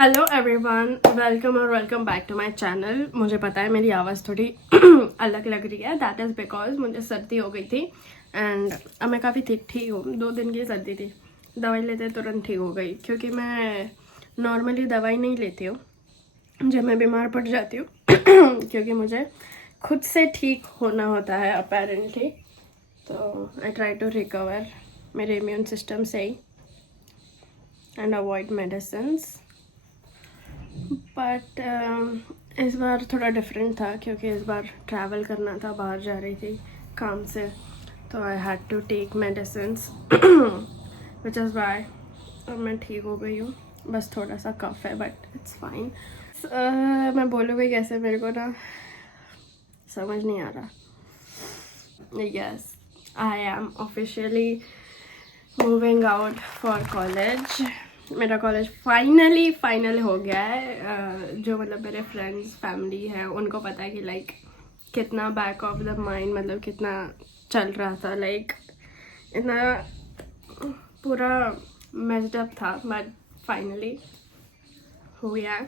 Hello everyone, welcome back to my channel. मुझे पता है मेरी आवाज़ थोड़ी अलग लग रही है, दैट इज़ बिकॉज मुझे सर्दी हो गई थी एंड अब मैं काफ़ी ठीक हूँ। 2 दिन की सर्दी थी, दवाई लेते तुरंत ठीक हो गई, क्योंकि मैं नॉर्मली दवाई नहीं लेती हूँ जब मैं बीमार पड़ जाती हूँ क्योंकि मुझे खुद से ठीक होना होता है अपेरेंटली। तो आई ट्राई टू रिकवर मेरे इम्यून सिस्टम से ही एंड अवॉइड मेडिसिन्स। बट इस बार थोड़ा डिफरेंट था, क्योंकि इस बार ट्रैवल करना था, बाहर जा रही थी काम से, तो I had to take medicines which is why अब मैं ठीक हो गई हूँ। बस थोड़ा सा कफ है बट इट्स फाइन। मैं बोलूँगी कैसे, मेरे को ना समझ नहीं आ रहा। Yes, I am officially moving out for college. मेरा कॉलेज फाइनली हो गया है। जो मतलब मेरे फ्रेंड्स फैमिली है उनको पता है कि लाइक कितना बैक ऑफ द माइंड, मतलब कितना चल रहा था, लाइक इतना पूरा मेस्ड अप था, बट फाइनली हो गया।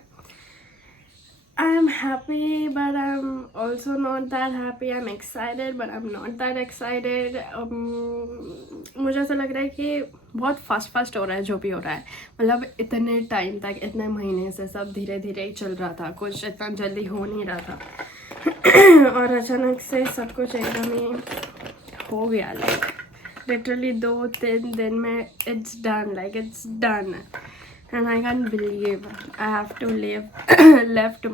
I am happy but I'm also not that happy. I'm excited but I'm not that excited. मुझे ऐसा लग रहा है कि बहुत फास्ट हो रहा है जो भी हो रहा है। मतलब इतने टाइम तक, इतने महीने से सब धीरे धीरे ही चल रहा था, कुछ इतना जल्दी हो नहीं रहा था और अचानक से सब कुछ एकदम ही हो गया। लाइक लिटरली 2-3 दिन में it's done and I can't believe I have to leave left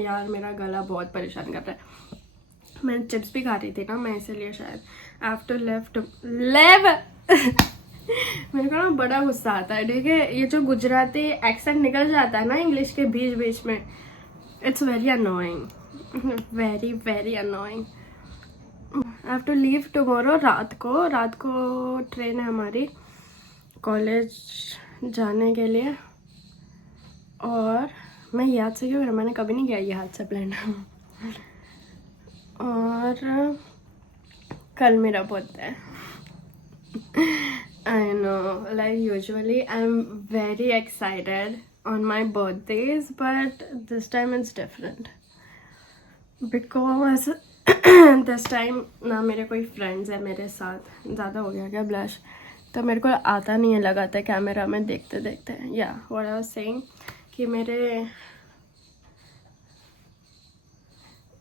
यार मेरा गला बहुत परेशान कर रहा है। मैं चिप्स भी खा रही थी ना, मैं इसलिए शायद I have to leave मेरे को ना बड़ा गुस्सा आता है, ठीक है। ये जो गुजराती एक्सेंट निकल जाता है ना इंग्लिश के बीच बीच में, it's very annoying, very annoying. I have to leave tomorrow रात को ट्रेन है हमारी कॉलेज जाने के लिए। और मैं याद से क्यों, मैंने कभी नहीं किया ये हाथ से प्लान और कल मेरा बर्थडे है। I know, like usually I am very excited on my birthdays, but this time it's different because this time ना मेरे कोई फ्रेंड्स है मेरे साथ। ज़्यादा हो गया क्या ब्लश? तो मेरे को आता नहीं है लगाता कैमरा में देखते देखते। या व्हाट आई वाज सेइंग कि मेरे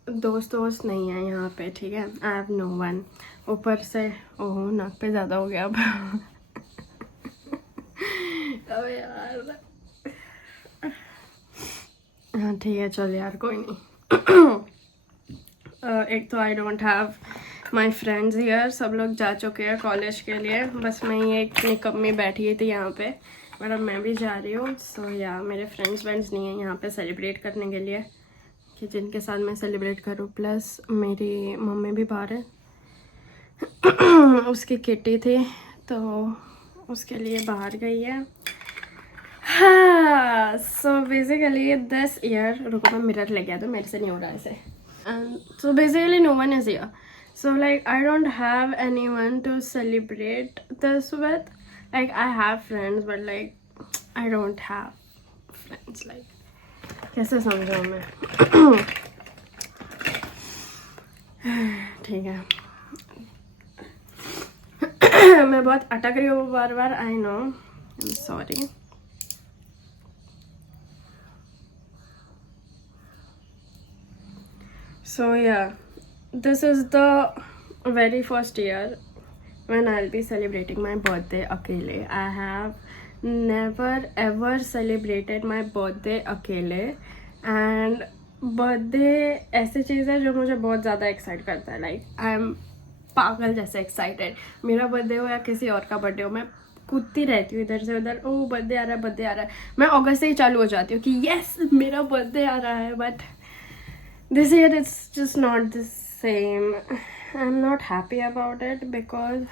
दोस्त नहीं है यहाँ पे, ठीक है। I have no one. ऊपर से ओह नाक पे ज़्यादा हो गया अब अब यार हाँ ठीक है, चल यार कोई नहीं। एक तो I don't have my friends here, सब लोग जा चुके हैं कॉलेज के लिए, बस मैं ये एक निकम्मी बैठी थी यहाँ पे, मतलब मैं भी जा रही हूँ। सो या मेरे फ्रेंड्स नहीं हैं यहाँ पे सेलिब्रेट करने के लिए कि जिनके साथ मैं सेलिब्रेट करूँ। प्लस मेरी मम्मी भी बाहर है उसकी किटी थी तो उसके लिए बाहर गई है। हाँ, सो बेसिकली दिस ईयर, रुको मैं मिरर ले गया तो मेरे से नहीं हो रहा ऐसे। So basically no one is here, so like I don't have anyone to celebrate this with. Like I have friends but like I don't have friends. like कैसे समझाऊँ मैं ठीक है मैं बहुत अटक रही हूँ बार, I know, I am sorry. So yeah, this is the very first year when I'll be celebrating my birthday अकेले. I have never ever celebrated my birthday अकेले, and birthday ऐसी चीज़ है जो मुझे बहुत ज़्यादा एक्साइट करता है। लाइक आई एम पागल जैसे एक्साइटेड। मेरा बर्थडे हो या किसी और का बर्थडे हो, मैं कूदती रहती हूँ इधर से उधर। ओ बर्थडे आ रहा है। मैं अगस्त से ही चालू हो जाती हूँ कि यस मेरा बर्थडे आ रहा है, but this year it's just not the same. I'm not happy about it because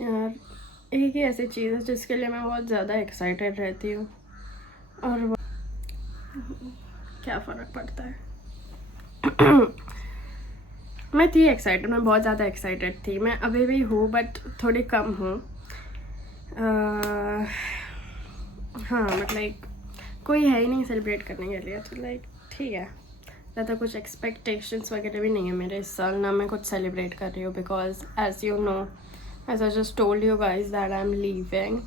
यार एक ही ऐसी चीज़ है जिसके लिए मैं बहुत ज़्यादा एक्साइटेड रहती हूँ और क्या फ़र्क पड़ता है। मैं थी एक्साइटेड, मैं बहुत ज़्यादा एक्साइटेड थी, मैं अभी भी हूँ बट थोड़ी कम हूँ। हाँ बट लाइक कोई है ही नहीं सेलिब्रेट करने के लिए, तो लाइक ठीक है, ज़्यादा कुछ एक्सपेक्टेशंस वगैरह भी नहीं है मेरे इस साल, ना मैं कुछ सेलिब्रेट कर रही हूँ because as you know, as I just told you guys that I am leaving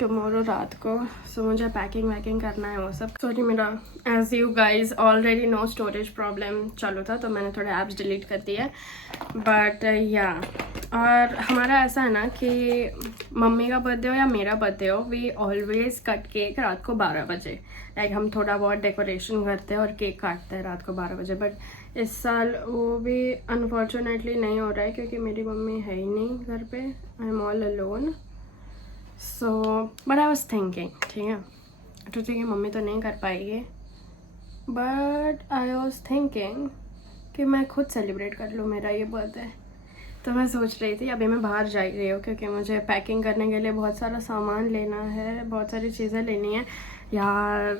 tomorrow रात को, सो मुझे पैकिंग वैकिंग करना है वो सब। सॉरी मेरा as you guys already know storage problem चालू था, तो मैंने थोड़े ऐप्स डिलीट कर दिए, बट या और हमारा ऐसा है ना कि मम्मी का बर्थडे हो या मेरा बर्थडे हो, वी ऑलवेज कट केक रात को 12 बजे। लाइक हम थोड़ा बहुत डेकोरेशन करते हैं और केक काटते हैं रात को 12 बजे, बट इस साल वो भी अनफॉर्चुनेटली नहीं हो रहा है क्योंकि मेरी मम्मी है ही नहीं घर पे, I am all alone. So but I was thinking, ठीक है तो ठीक है मम्मी तो नहीं कर पाएगी, बट आई वॉज थिंकिंग कि मैं खुद सेलिब्रेट कर लूँ मेरा ये बर्थडे। तो मैं सोच रही थी, अभी मैं बाहर जा रही हूँ क्योंकि मुझे पैकिंग करने के लिए बहुत सारा सामान लेना है, बहुत सारी चीज़ें लेनी है यार।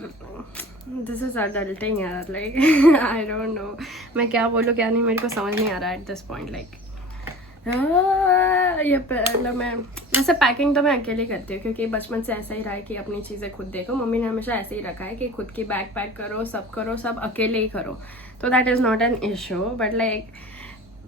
दिस इज़ अडल्टिंग यार, लाइक आई डोंट नो मैं क्या बोलूँ क्या नहीं, मेरे को समझ नहीं आ रहा है एट दिस पॉइंट। लाइक ये पहले मैं वैसे पैकिंग तो मैं अकेले करती हूँ क्योंकि बचपन से ऐसा ही रहा है कि अपनी चीज़ें खुद देखो, मम्मी ने हमेशा ऐसे ही रखा है कि खुद की बैग पैक करो, सब अकेले ही करो, तो that is not an issue. But like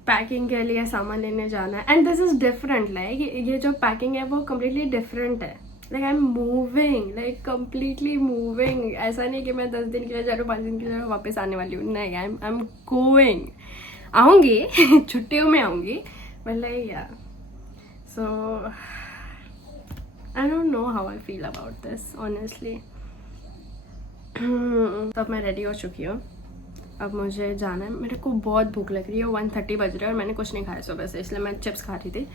packing के लिए सामान लेने जाना है and this is different, like ये जो पैकिंग है वो कम्प्लीटली डिफरेंट है। Like I am moving, like completely moving, ऐसा नहीं कि मैं 10 दिन के लिए जा रहा हूँ, 5 दिन के लिए वापस आने वाली हूँ, नहीं आई एम गोइंग, आऊँगी छुट्टियों में आऊँगी, but like yeah, so I don't know how I feel about this honestly. तब मैं रेडी हो चुकी हूँ, अब मुझे जाना है, मेरे को बहुत भूख लग रही है, 1:30 बज रहे हैं और मैंने कुछ नहीं खाया सुबह से, इसलिए मैं चिप्स खा रही थी,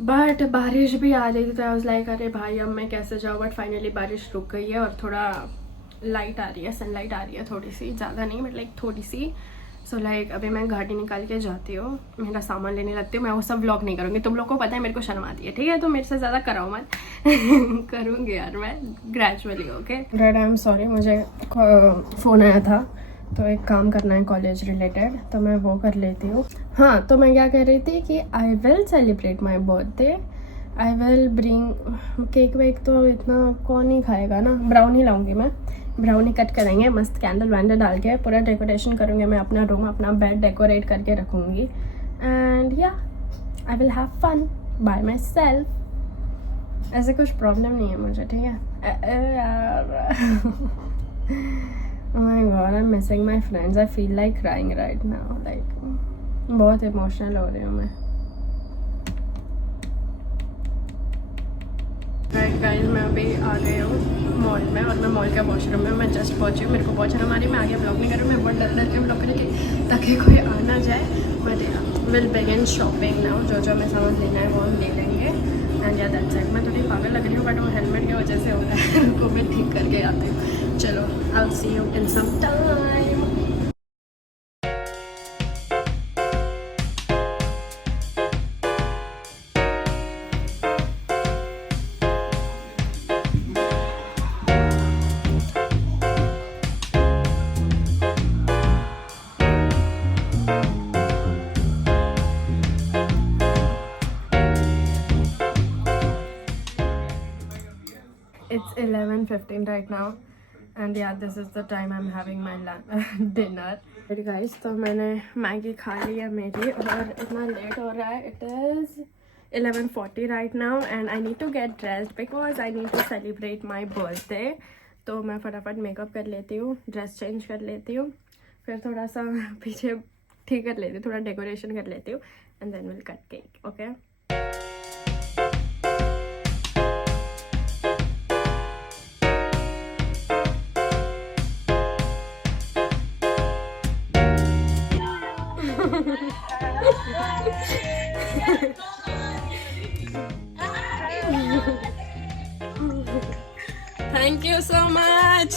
बट बारिश भी आ रही थी तो आई वाज लाइक अरे भाई अब मैं कैसे जाऊँ, बट फाइनली बारिश रुक गई है और थोड़ा लाइट आ रही है, सनलाइट आ रही है थोड़ी सी, ज़्यादा नहीं बट लाइक थोड़ी सी। सो लाइक अभी मैं गाड़ी निकाल के जाती हूँ, मेरा सामान लेने लगती हूँ, मैं वो सब व्लॉग नहीं करूँगी, तुम लोग को पता है मेरे को शर्म आती है, ठीक है तो मेरे से ज़्यादा कराओ मत करूँगी यार मैं gradually, okay. Dad I am sorry, मुझे फ़ोन आया था तो एक काम करना है कॉलेज रिलेटेड, तो मैं वो कर लेती हूँ। हाँ तो मैं क्या कह रही थी कि I will celebrate my birthday, I will bring cake वेक, तो इतना कौन ही खाएगा ना, ब्राउनी लाऊंगी मैं, ब्राउनी कट करेंगे, मस्त कैंडल वैंडल डाल के पूरा डेकोरेशन करूँगी मैं, अपना रूम अपना बेड डेकोरेट करके रखूँगी एंड या I will have fun by myself, ऐसे कुछ प्रॉब्लम नहीं है मुझे, ठीक है यार। Oh my god, I'm missing my friends. I feel like crying right now. Like बहुत इमोशनल हो रही हूँ मैं। Right guys, मैं अभी आ गई हूँ मॉल में और मैं मॉल के वॉशरूम में, मैं जस्ट पहुँची हूँ, मेरे को पहुँचना हमारी, मैं आगे ब्लॉग नहीं कर रही हूँ, मैं बहुत डर के ब्लॉग करेंगी ताकि कोई आ ना जाए। But will begin shopping now, जो हमें सामान लेना है वो हम ले लेंगे एंड या दैट्स इट। मैं थोड़ी पागल लग रही हूँ बट वो हेलमेट की वजह से हो रहा है, उनको मैं ठीक करके आती हूँ। चलो I will see you in some time. It's 11:15 right now and yeah this is the time I'm having my dinner. Right guys, तो मैंने मैगी खा ली है मेरी और इतना लेट हो रहा है, it is 11:40 right now and I need to get dressed because I need to celebrate my birthday. तो मैं फटाफट मेकअप कर लेती हूँ, ड्रेस चेंज कर लेती हूँ, फिर थोड़ा सा पीछे ठीक कर लेती हूँ, थोड़ा डेकोरेशन कर लेती हूँ and then will cut cake, okay. Thank you so much.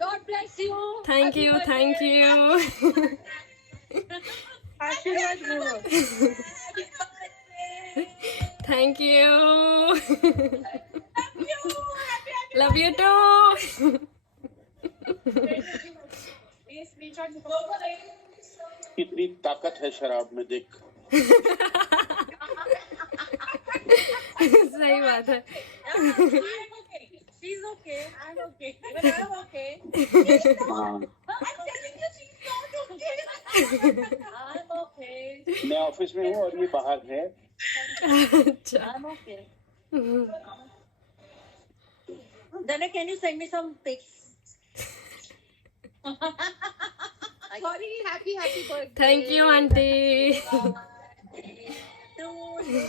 God bless you. Thank you, thank you. Thank you. Love you too. कितनी ताकत है शराब में, देख। सही बात है. I'm okay. She's okay. I'm okay. Even I'm okay. She's not. I'm telling you, she's not okay. I'm okay. मैं ऑफिस में हूँ और ये बाहर है. अच्छा. I'm okay. Dana, can you send me some pics? Sorry, happy birthday. Thank you, auntie. To you.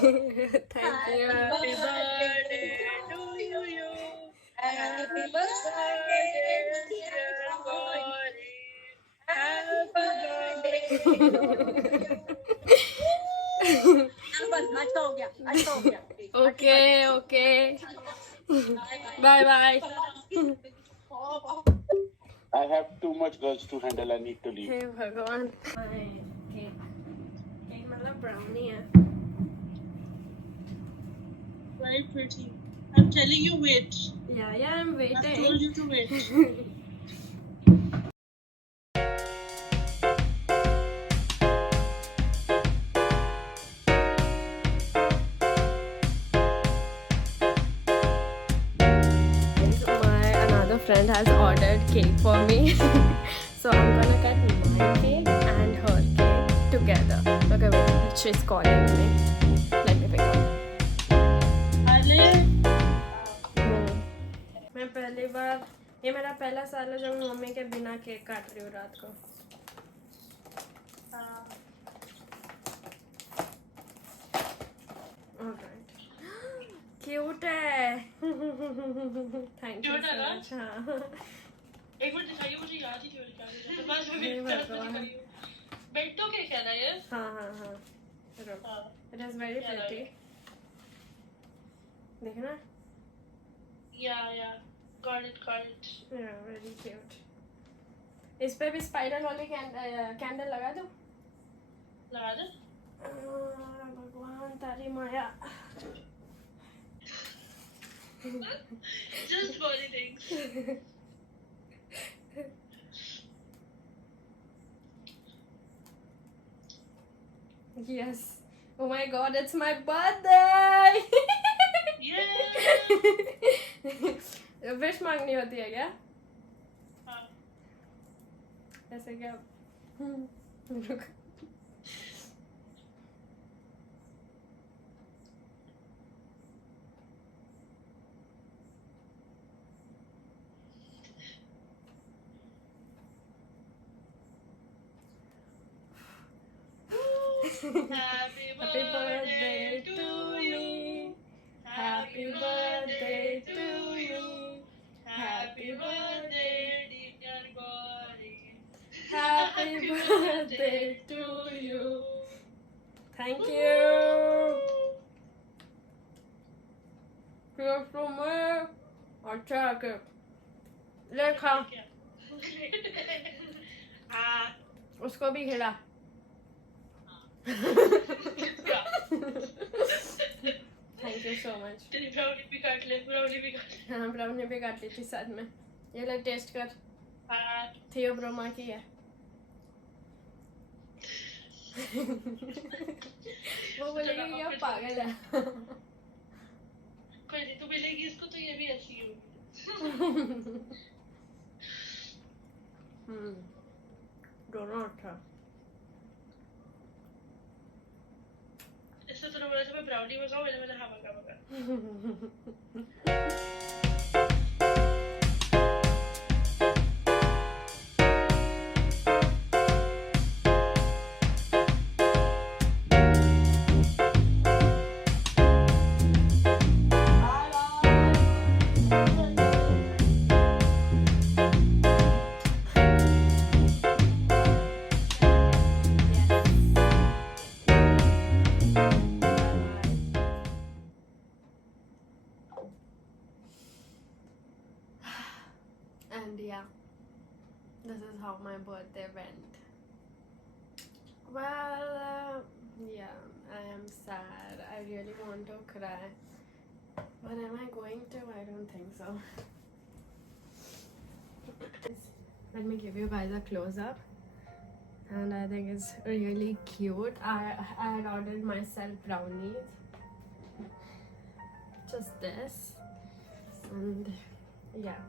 Thank you. Happy birthday to you. Happy birthday, dear Gauri. Happy birthday to you. बस अच्छा हो गया. Okay, okay. Bye bye. I have too much girls to handle. I need to leave. हे भगवान. केक मतलब ब्राउनी है. Very pretty. I'm telling you, wait. Yeah, I'm I've waiting. told you to wait. My another friend has ordered cake for me. So I'm gonna cut my cake and her cake together. Okay, wait, she's calling me. Let me pick up. मैं पहली बार, ये मेरा पहला साल है जब मैं मम्मी के बिना केक काट रही हूँ रात को. Alright. क्यूट है. थैंक यू Cute है सो ना? मच. हाँ. एक मिनट दिखाइए, मुझे याद ही क्यों नहीं आ रही है. तो बस हे भगवान. बेंटो केक है ना ये? हाँ. रुक. हाँ. It is very Yeah, pretty. देखना. Yeah. Got it. Yeah, very cute. इस पे भी स्पाइरल वाली कैंडल लगा दो. लगा दे. भगवान तारी माया. Just funny things. Yes. Oh my God, it's my birthday. Yeah. Wish मांगनी होती है क्या? हाँ. ऐसे क्या? रुक. Happy birthday to you. Happy birthday to you. Happy birthday, dear Gauri. Happy birthday to you. Thank you. Here's to me. अच्छा के ले खा. हाँ. उसको भी खिला. Thank you so much. तेरी ब्राउनी भी काट ले. हाँ ब्राउनी भी काट ली थी साथ में. ये ले टेस्ट कर. हाँ. थियोब्रोमा की है. वो बोलेगी क्या पागल है. कोई नहीं, तू मिलेगी इसको तो ये भी ऐसी होगी. दोनों अच्छा. इससे तो बोला था मैं ब्राउनी मंगाऊं, मैंने हाँ मंगा. And yeah, this is how my birthday went. Well, yeah, I am sad. I really want to cry. But am I going to? I don't think so. Let me give you guys a close up. And I think it's really cute. I had ordered myself brownies. just this, and yeah.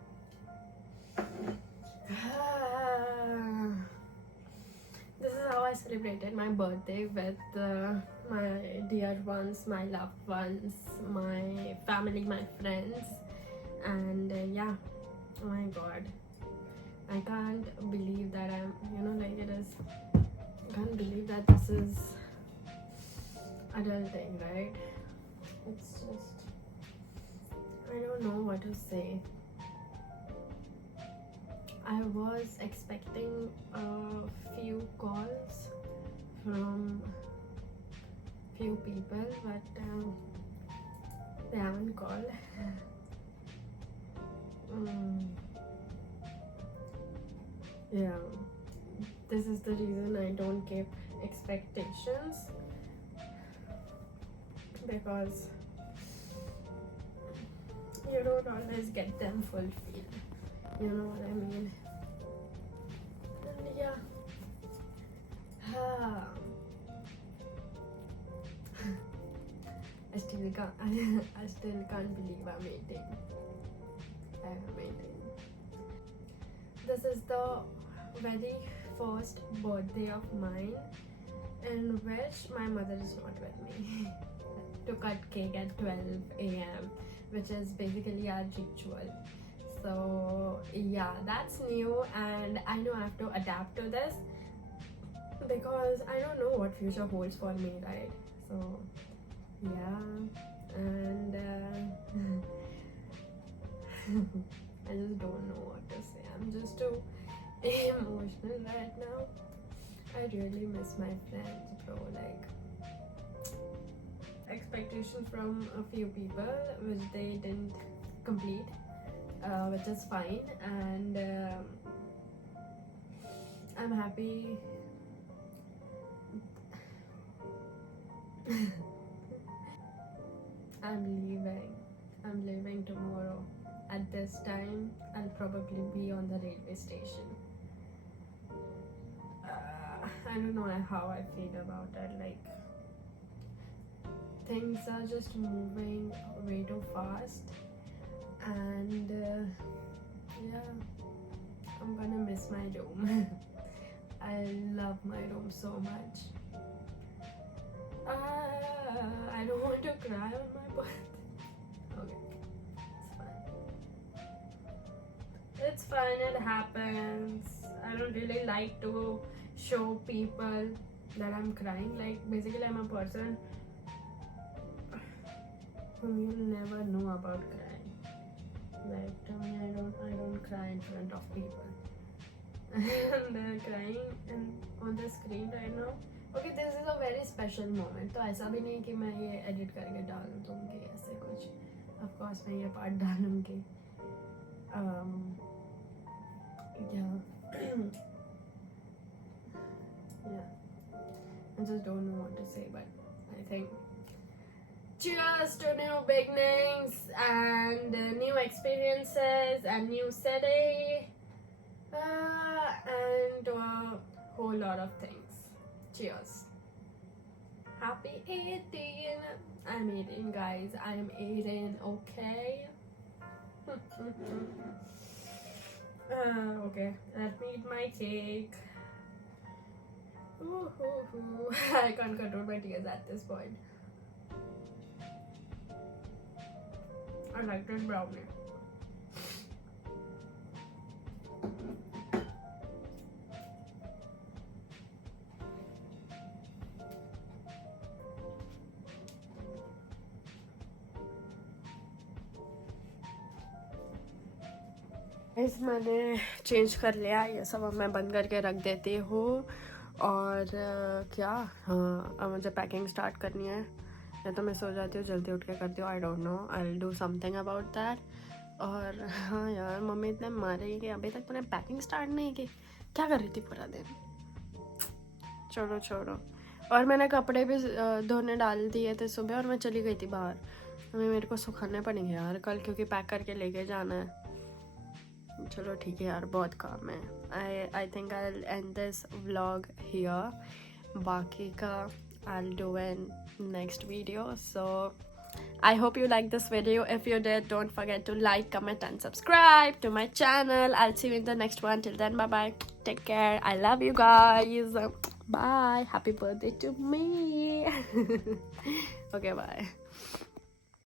This is how I celebrated my birthday with my dear ones, my loved ones, my family, my friends, and yeah. Oh my god, I can't believe that I'm, like it is. I can't believe that this is adulting, right? It's just, I don't know what to say. I was expecting a few calls from few people, but they haven't called. Yeah, this is the reason I don't keep expectations, because you don't always get them fulfilled. You know what I mean? And yeah. I still can't believe I'm 18. I am 18. This is the very first birthday of mine in which my mother is not with me to cut cake at 12 a.m., which is basically our ritual. So yeah, that's new, and I know I have to adapt to this because I don't know what future holds for me, right? So yeah, and I just don't know what to say. I'm just too emotional right now. I really miss my friends, bro. Like, expectations from a few people which they didn't complete, which is fine, and I'm happy. I'm leaving tomorrow. At this time, I'll probably be on the railway station. I don't know how I feel about it. Like, things are just moving way too fast, and yeah, I'm gonna miss my room. I love my room so much. I don't want to cry on my birthday. Okay, it's fine, it happens. I don't really like to show people that I'm crying. Like, basically I'm a person whom you'll never know about crying. Like, to me, I don't cry in front of people. And crying and on the screen right now. Okay, this is a very special moment. तो ऐसा भी नहीं कि मैं ये edit करके डाल दूँगी ऐसे कुछ. Of course मैं ये part डालूँगी. Yeah. Yeah. I just don't know what to say, but I think cheers to new beginnings and new experiences and new city and a whole lot of things. Cheers. Happy 18. I'm 18, guys. I'm 18, okay? Okay, let me eat my cake. Ooh, ooh, ooh. I can't control my tears at this point. I like this brownie. इस मैंने चेंज कर लिया, ये सब अब मैं बंद करके रख देती हूँ. और क्या, हाँ, अब मुझे पैकिंग स्टार्ट करनी है. या तो मैं सो जाती हूँ, जल्दी उठ के करती हूँ. I don't know, I will do something about that. और हाँ यार, मम्मी इतने मारेगी कि अभी तक तूने पैकिंग स्टार्ट नहीं की. क्या कर रही थी पूरा दिन? छोड़ो छोड़ो. और मैंने कपड़े भी धोने डाल दिए थे सुबह, और मैं चली गई थी बाहर. अभी मेरे को सुखाने पड़ेंगे यार कल, क्योंकि पैक करके लेके जाना है. चलो ठीक है यार, बहुत काम है. I think I will and this vlog here. बाकी का I will do in next video. So I hope you liked this video. If you did, don't forget to like, comment and subscribe to my channel. I'll see you in the next one. Till then, bye bye. Take care. I love you guys. Bye. Happy birthday to me. Okay, bye.